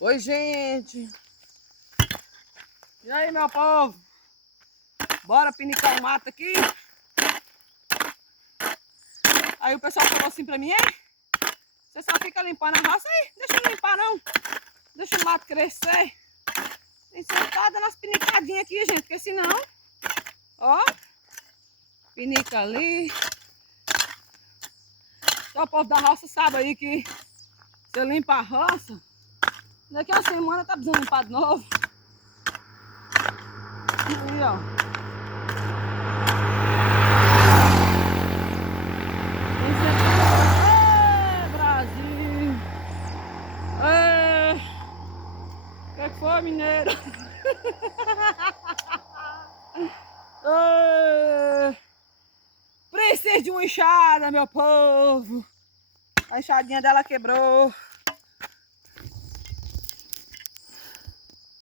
Oi, gente. E aí, meu povo? Bora pinicar o mato aqui? Aí o pessoal falou assim pra mim, você só fica limpando a roça aí? Deixa eu limpar não. Deixa o mato crescer. Tem sentada nas pinicadinhas aqui, gente, porque senão, ó, pinica ali. Só o povo da roça sabe aí que se eu limpo a roça, daqui a uma semana tá precisando limpar de novo. Aí, ó. Brasil! O que foi, mineiro? Preciso de uma enxada, meu povo. A enxadinha dela quebrou.